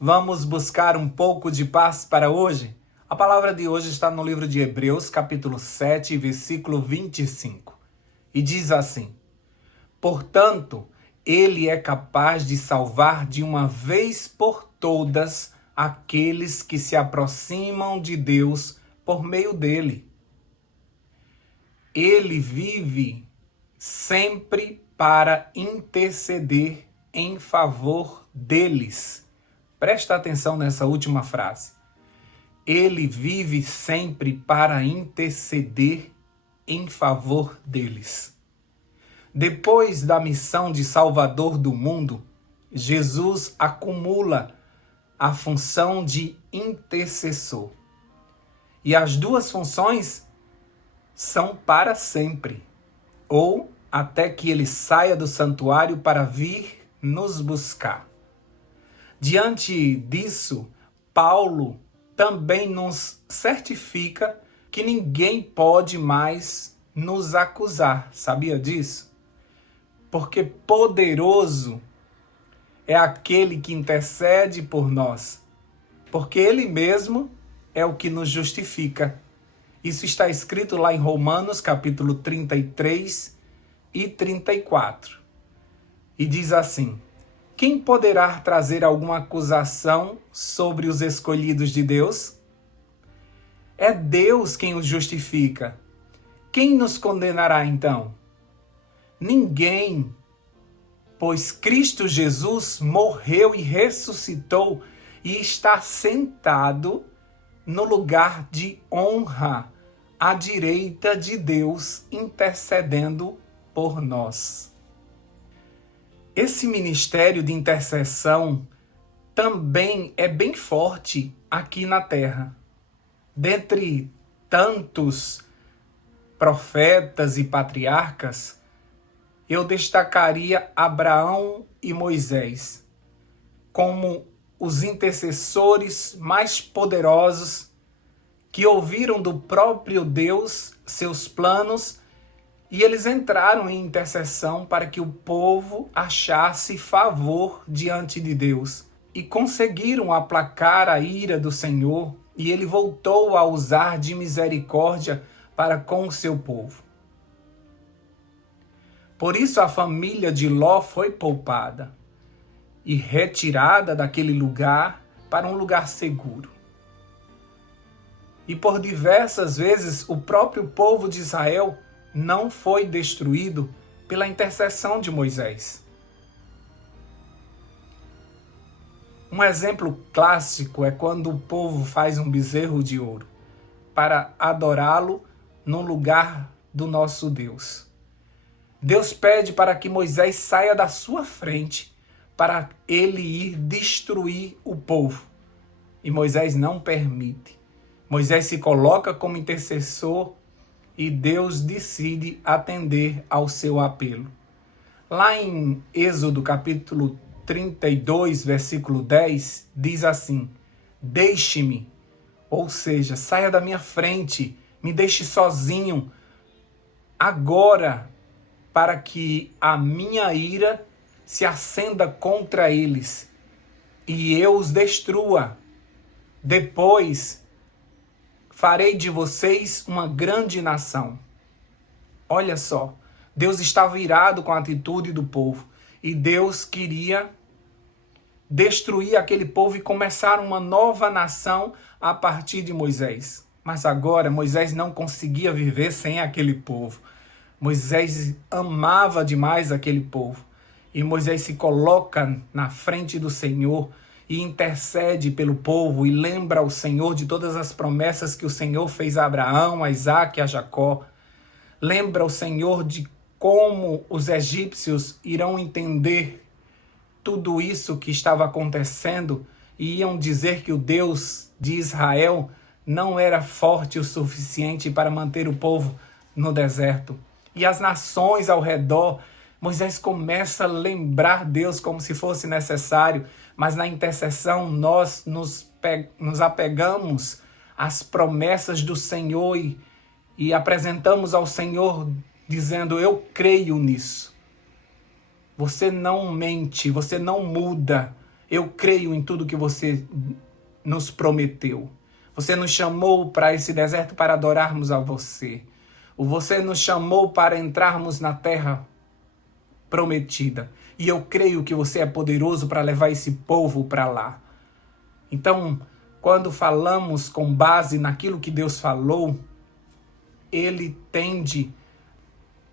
Vamos buscar um pouco de paz para hoje? A palavra de hoje está no livro de Hebreus, capítulo 7, versículo 25. E diz assim: Portanto, ele é capaz de salvar de uma vez por todas aqueles que se aproximam de Deus por meio dele. Ele vive sempre para interceder em favor deles. Presta atenção nessa última frase. Ele vive sempre para interceder em favor deles. Depois da missão de Salvador do mundo, Jesus acumula a função de intercessor. E as duas funções são para sempre, ou até que ele saia do santuário para vir nos buscar. Diante disso, Paulo também nos certifica que ninguém pode mais nos acusar. Sabia disso? Porque poderoso é aquele que intercede por nós, porque ele mesmo é o que nos justifica. Isso está escrito lá em Romanos, capítulo 33 e 34. E diz assim: Quem poderá trazer alguma acusação sobre os escolhidos de Deus? É Deus quem os justifica. Quem nos condenará então? Ninguém, pois Cristo Jesus morreu e ressuscitou e está sentado no lugar de honra à direita de Deus, intercedendo por nós. Esse ministério de intercessão também é bem forte aqui na terra. Dentre tantos profetas e patriarcas, eu destacaria Abraão e Moisés como os intercessores mais poderosos que ouviram do próprio Deus seus planos e eles entraram em intercessão para que o povo achasse favor diante de Deus. E conseguiram aplacar a ira do Senhor, e ele voltou a usar de misericórdia para com o seu povo. Por isso a família de Ló foi poupada e retirada daquele lugar para um lugar seguro. E por diversas vezes o próprio povo de Israel não foi destruído pela intercessão de Moisés. Um exemplo clássico é quando o povo faz um bezerro de ouro para adorá-lo no lugar do nosso Deus. Deus pede para que Moisés saia da sua frente para ele ir destruir o povo. E Moisés não permite. Moisés se coloca como intercessor e Deus decide atender ao seu apelo. Lá em Êxodo capítulo 32, versículo 10, diz assim: Deixe-me, ou seja, saia da minha frente, me deixe sozinho, agora, para que a minha ira se acenda contra eles e eu os destrua. Depois farei de vocês uma grande nação. Olha só, Deus estava irado com a atitude do povo e Deus queria destruir aquele povo e começar uma nova nação a partir de Moisés. Mas agora Moisés não conseguia viver sem aquele povo. Moisés amava demais aquele povo. E Moisés se coloca na frente do Senhor e intercede pelo povo e lembra ao Senhor de todas as promessas que o Senhor fez a Abraão, a Isaque e a Jacó. Lembra o Senhor de como os egípcios irão entender tudo isso que estava acontecendo e iam dizer que o Deus de Israel não era forte o suficiente para manter o povo no deserto. E as nações ao redor, Moisés começa a lembrar Deus como se fosse necessário, mas na intercessão nós nos apegamos às promessas do Senhor e apresentamos ao Senhor dizendo: eu creio nisso. Você não mente, você não muda. Eu creio em tudo que você nos prometeu. Você nos chamou para esse deserto para adorarmos a você. Você nos chamou para entrarmos na terra prometida. E eu creio que você é poderoso para levar esse povo para lá. Então, quando falamos com base naquilo que Deus falou, ele tende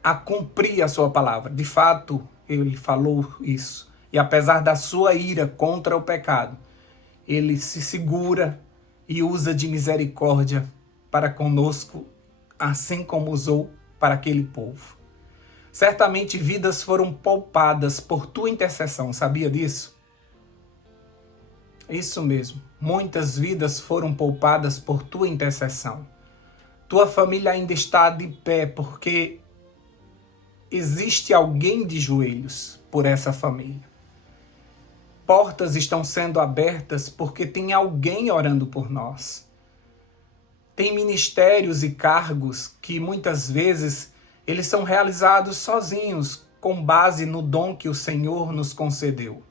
a cumprir a sua palavra. De fato, ele falou isso. E apesar da sua ira contra o pecado, ele se segura e usa de misericórdia para conosco, assim como usou para aquele povo. Certamente vidas foram poupadas por tua intercessão, sabia disso? Isso mesmo, muitas vidas foram poupadas por tua intercessão. Tua família ainda está de pé porque existe alguém de joelhos por essa família. Portas estão sendo abertas porque tem alguém orando por nós. Tem ministérios e cargos que muitas vezes eles são realizados sozinhos, com base no dom que o Senhor nos concedeu.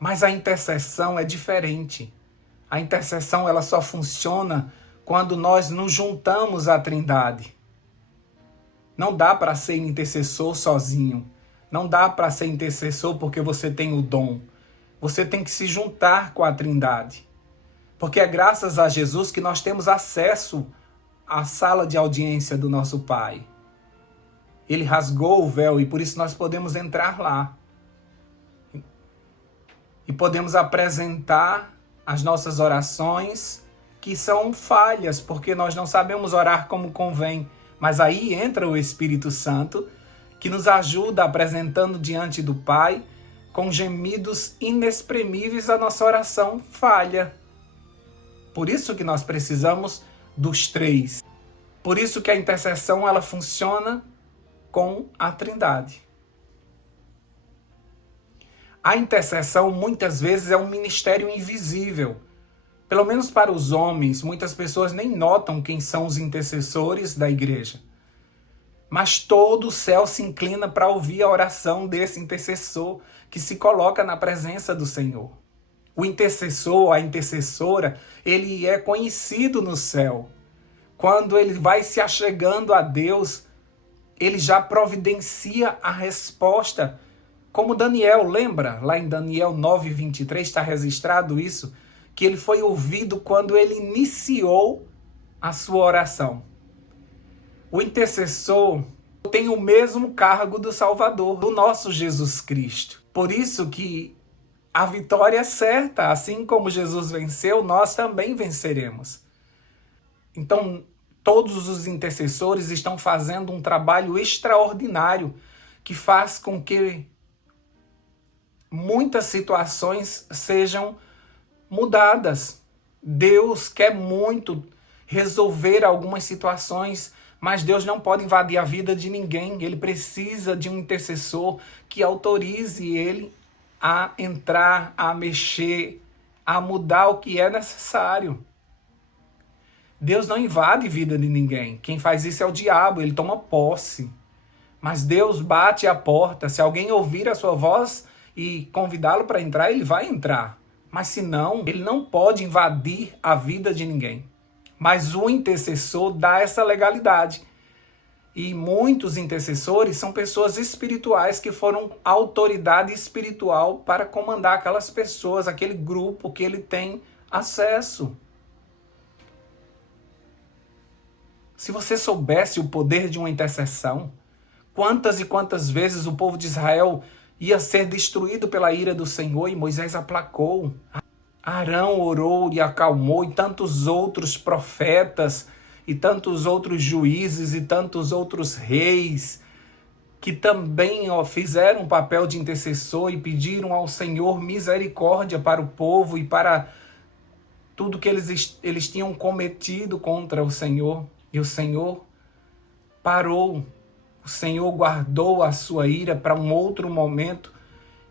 Mas a intercessão é diferente. A intercessão ela só funciona quando nós nos juntamos à Trindade. Não dá para ser intercessor sozinho. Não dá para ser intercessor porque você tem o dom. Você tem que se juntar com a Trindade. Porque é graças a Jesus que nós temos acesso à sala de audiência do nosso Pai. Ele rasgou o véu e por isso nós podemos entrar lá. E podemos apresentar as nossas orações que são falhas, porque nós não sabemos orar como convém. Mas aí entra o Espírito Santo, que nos ajuda apresentando diante do Pai, com gemidos inexprimíveis, a nossa oração falha. Por isso que nós precisamos dos três. Por isso que a intercessão ela funciona com a Trindade. A intercessão muitas vezes é um ministério invisível. Pelo menos para os homens, muitas pessoas nem notam quem são os intercessores da igreja. Mas todo o céu se inclina para ouvir a oração desse intercessor que se coloca na presença do Senhor. O intercessor, a intercessora, ele é conhecido no céu. Quando ele vai se achegando a Deus, ele já providencia a resposta. Como Daniel, lembra? Lá em Daniel 9:23 está registrado isso, que ele foi ouvido quando ele iniciou a sua oração. O intercessor tem o mesmo cargo do Salvador, do nosso Jesus Cristo. Por isso que a vitória é certa. Assim como Jesus venceu, nós também venceremos. Então, todos os intercessores estão fazendo um trabalho extraordinário que faz com que muitas situações sejam mudadas. Deus quer muito resolver algumas situações, mas Deus não pode invadir a vida de ninguém. Ele precisa de um intercessor que autorize ele a entrar, a mexer, a mudar o que é necessário. Deus não invade a vida de ninguém. Quem faz isso é o diabo, ele toma posse. Mas Deus bate a porta. Se alguém ouvir a sua voz e convidá-lo para entrar, ele vai entrar. Mas se não, ele não pode invadir a vida de ninguém. Mas o intercessor dá essa legalidade. E muitos intercessores são pessoas espirituais que foram autoridade espiritual para comandar aquelas pessoas, aquele grupo que ele tem acesso. Se você soubesse o poder de uma intercessão, quantas e quantas vezes o povo de Israel ia ser destruído pela ira do Senhor e Moisés aplacou. Arão orou e acalmou, e tantos outros profetas, e tantos outros juízes, e tantos outros reis, que também fizeram um papel de intercessor e pediram ao Senhor misericórdia para o povo e para tudo que eles tinham cometido contra o Senhor. E o Senhor parou, o Senhor guardou a sua ira para um outro momento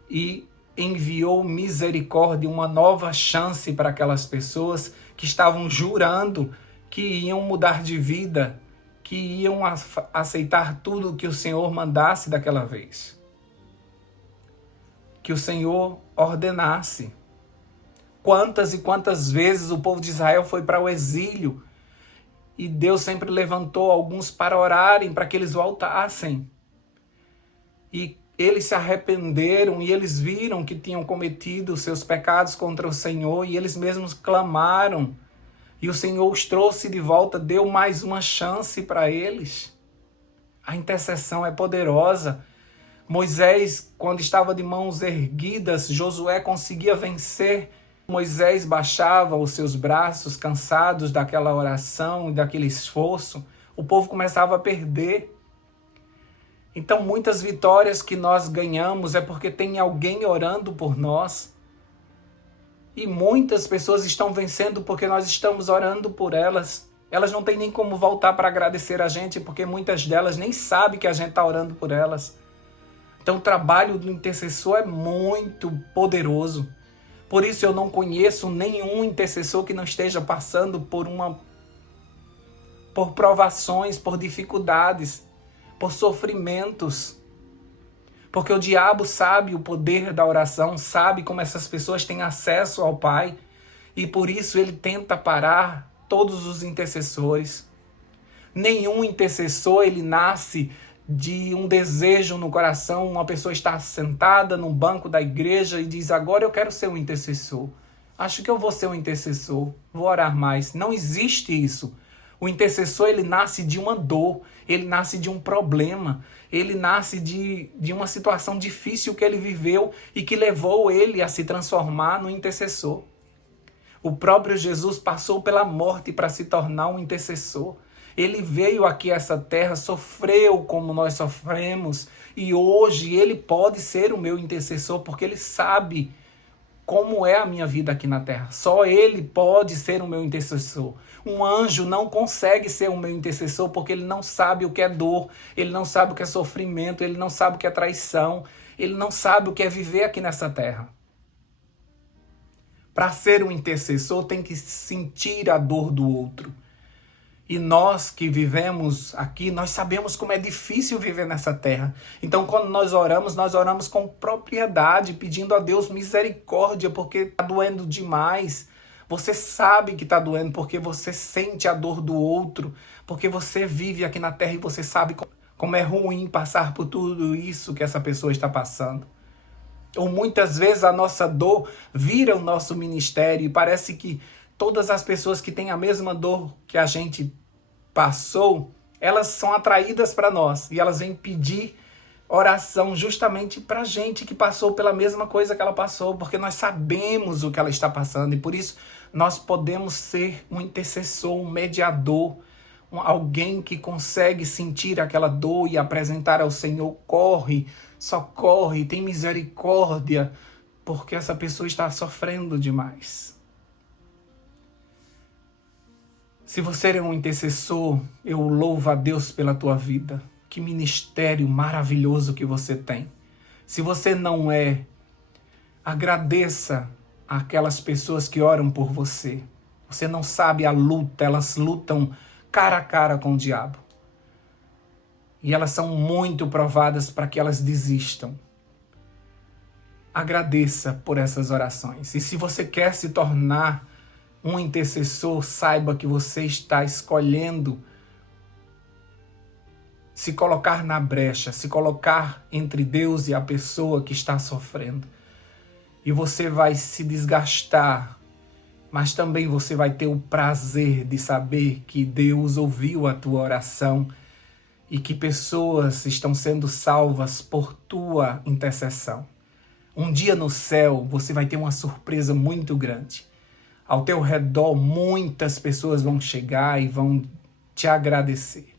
e enviou misericórdia, uma nova chance para aquelas pessoas que estavam jurando que iam mudar de vida, que iam aceitar tudo que o Senhor mandasse daquela vez. que o Senhor ordenasse. Quantas e quantas vezes o povo de Israel foi para o exílio e Deus sempre levantou alguns para orarem, para que eles voltassem. E eles se arrependeram e eles viram que tinham cometido seus pecados contra o Senhor e eles mesmos clamaram. E o Senhor os trouxe de volta, deu mais uma chance para eles. A intercessão é poderosa. Moisés, quando estava de mãos erguidas, Josué conseguia vencer. Moisés baixava os seus braços, cansados daquela oração e daquele esforço. O povo começava a perder. Então, muitas vitórias que nós ganhamos é porque tem alguém orando por nós. E muitas pessoas estão vencendo porque nós estamos orando por elas. Elas não têm nem como voltar para agradecer a gente, porque muitas delas nem sabem que a gente está orando por elas. Então, o trabalho do intercessor é muito poderoso. Por isso, eu não conheço nenhum intercessor que não esteja passando por provações, por dificuldades, por sofrimentos. Porque o diabo sabe o poder da oração, sabe como essas pessoas têm acesso ao Pai. E por isso ele tenta parar todos os intercessores. Nenhum intercessor ele nasce de um desejo no coração. Uma pessoa está sentada no banco da igreja e diz: agora eu quero ser um intercessor. Acho que eu vou ser um intercessor, vou orar mais. Não existe isso. O intercessor ele nasce de uma dor, ele nasce de um problema, ele nasce de uma situação difícil que ele viveu e que levou ele a se transformar no intercessor. O próprio Jesus passou pela morte para se tornar um intercessor. Ele veio aqui a essa terra, sofreu como nós sofremos e hoje ele pode ser o meu intercessor porque ele sabe como é a minha vida aqui na terra. Só ele pode ser o meu intercessor. Um anjo não consegue ser o meu intercessor porque ele não sabe o que é dor, ele não sabe o que é sofrimento, ele não sabe o que é traição, ele não sabe o que é viver aqui nessa terra. Para ser um intercessor tem que sentir a dor do outro. E nós que vivemos aqui, nós sabemos como é difícil viver nessa terra. Então, quando nós oramos com propriedade, pedindo a Deus misericórdia, porque está doendo demais. Você sabe que está doendo porque você sente a dor do outro, porque você vive aqui na terra e você sabe como é ruim passar por tudo isso que essa pessoa está passando. Ou muitas vezes a nossa dor vira o nosso ministério e parece que todas as pessoas que têm a mesma dor que a gente passou, elas são atraídas para nós e elas vêm pedir oração justamente para a gente que passou pela mesma coisa que ela passou, porque nós sabemos o que ela está passando e por isso nós podemos ser um intercessor, um mediador, alguém que consegue sentir aquela dor e apresentar ao Senhor: corre, socorre, tem misericórdia, porque essa pessoa está sofrendo demais. Se você é um intercessor, eu louvo a Deus pela tua vida. Que ministério maravilhoso que você tem. Se você não é, agradeça aquelas pessoas que oram por você. Você não sabe a luta, elas lutam cara a cara com o diabo. E elas são muito provadas para que elas desistam. Agradeça por essas orações. E se você quer se tornar um intercessor, saiba que você está escolhendo se colocar na brecha, se colocar entre Deus e a pessoa que está sofrendo. E você vai se desgastar, mas também você vai ter o prazer de saber que Deus ouviu a tua oração e que pessoas estão sendo salvas por tua intercessão. Um dia no céu você vai ter uma surpresa muito grande. Ao teu redor muitas pessoas vão chegar e vão te agradecer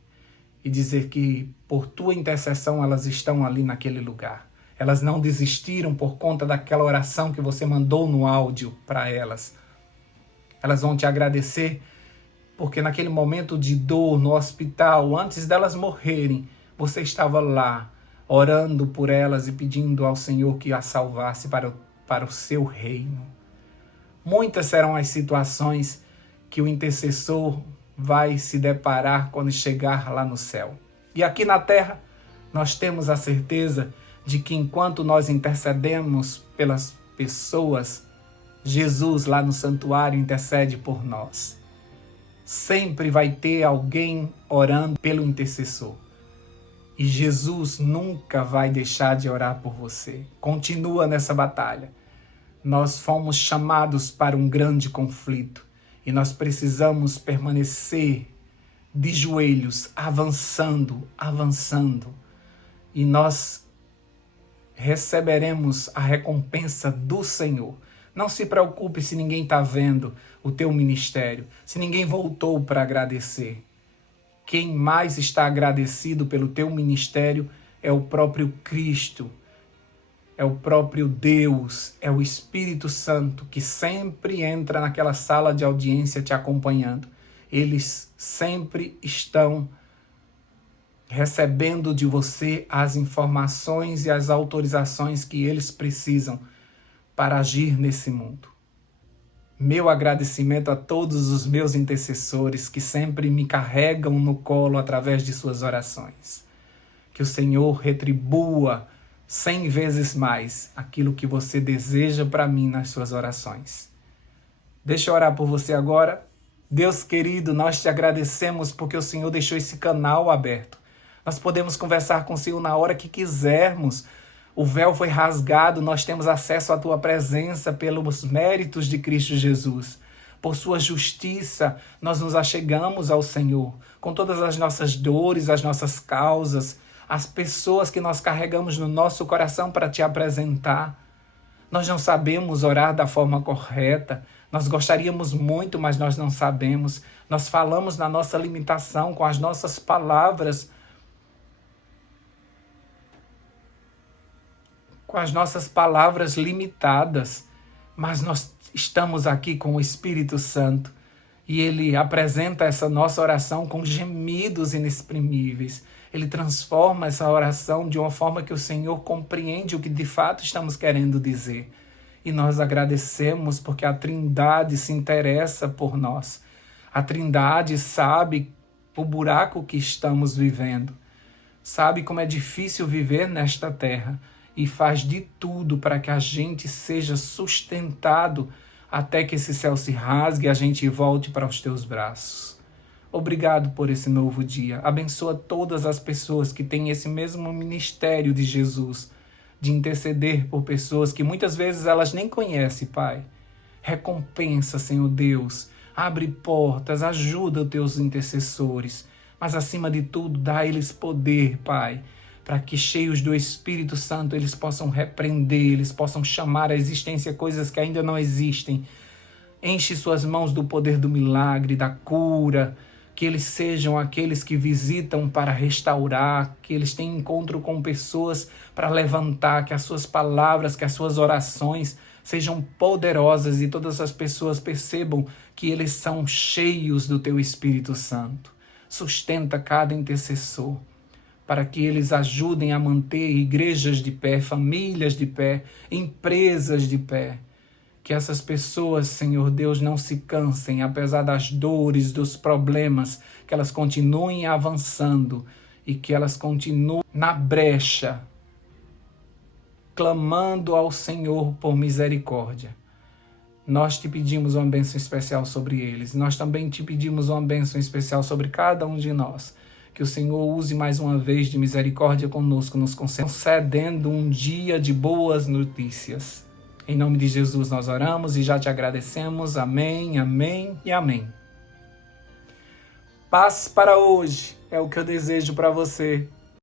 e dizer que por tua intercessão elas estão ali naquele lugar. Elas não desistiram por conta daquela oração que você mandou no áudio para elas. Elas vão te agradecer porque naquele momento de dor no hospital, antes delas morrerem, você estava lá orando por elas e pedindo ao Senhor que as salvasse para o seu reino. Muitas serão as situações que o intercessor vai se deparar quando chegar lá no céu. E aqui na terra, nós temos a certeza de que enquanto nós intercedemos pelas pessoas, Jesus lá no santuário intercede por nós. Sempre vai ter alguém orando pelo intercessor. E Jesus nunca vai deixar de orar por você. Continua nessa batalha. Nós fomos chamados para um grande conflito e nós precisamos permanecer de joelhos, avançando. E nós receberemos a recompensa do Senhor. Não se preocupe se ninguém está vendo o teu ministério, se ninguém voltou para agradecer. Quem mais está agradecido pelo teu ministério é o próprio Cristo, é o próprio Deus, é o Espírito Santo que sempre entra naquela sala de audiência te acompanhando. Eles sempre estão recebendo de você as informações e as autorizações que eles precisam para agir nesse mundo. Meu agradecimento a todos os meus intercessores que sempre me carregam no colo através de suas orações. Que o Senhor retribua 100 vezes mais aquilo que você deseja para mim nas suas orações. Deixa eu orar por você agora. Deus querido, nós te agradecemos porque o Senhor deixou esse canal aberto. Nós podemos conversar com o Senhor na hora que quisermos. O véu foi rasgado, nós temos acesso à tua presença pelos méritos de Cristo Jesus. Por sua justiça, nós nos achegamos ao Senhor, com todas as nossas dores, as nossas causas, as pessoas que nós carregamos no nosso coração para te apresentar. Nós não sabemos orar da forma correta, nós gostaríamos muito, mas nós não sabemos. Nós falamos na nossa limitação, com as nossas palavras, limitadas, mas nós estamos aqui com o Espírito Santo e Ele apresenta essa nossa oração com gemidos inexprimíveis. Ele transforma essa oração de uma forma que o Senhor compreende o que de fato estamos querendo dizer. E nós agradecemos porque a Trindade se interessa por nós. A Trindade sabe o buraco que estamos vivendo, sabe como é difícil viver nesta terra, e faz de tudo para que a gente seja sustentado até que esse céu se rasgue e a gente volte para os teus braços. Obrigado por esse novo dia. Abençoa todas as pessoas que têm esse mesmo ministério de Jesus, de interceder por pessoas que muitas vezes elas nem conhecem, Pai. Recompensa, Senhor Deus. Abre portas, ajuda os teus intercessores. Mas acima de tudo, dá a eles poder, Pai, para que cheios do Espírito Santo eles possam repreender, eles possam chamar à existência coisas que ainda não existem. Enche suas mãos do poder do milagre, da cura, que eles sejam aqueles que visitam para restaurar, que eles tenham encontro com pessoas para levantar, que as suas palavras, que as suas orações sejam poderosas e todas as pessoas percebam que eles são cheios do teu Espírito Santo. Sustenta cada intercessor, para que eles ajudem a manter igrejas de pé, famílias de pé, empresas de pé. Que essas pessoas, Senhor Deus, não se cansem, apesar das dores, dos problemas, que elas continuem avançando e que elas continuem na brecha, clamando ao Senhor por misericórdia. Nós te pedimos uma bênção especial sobre eles. Nós também te pedimos uma bênção especial sobre cada um de nós. Que o Senhor use mais uma vez de misericórdia conosco, nos concedendo um dia de boas notícias. Em nome de Jesus nós oramos e já te agradecemos. Amém, amém e amém. Paz para hoje é o que eu desejo para você.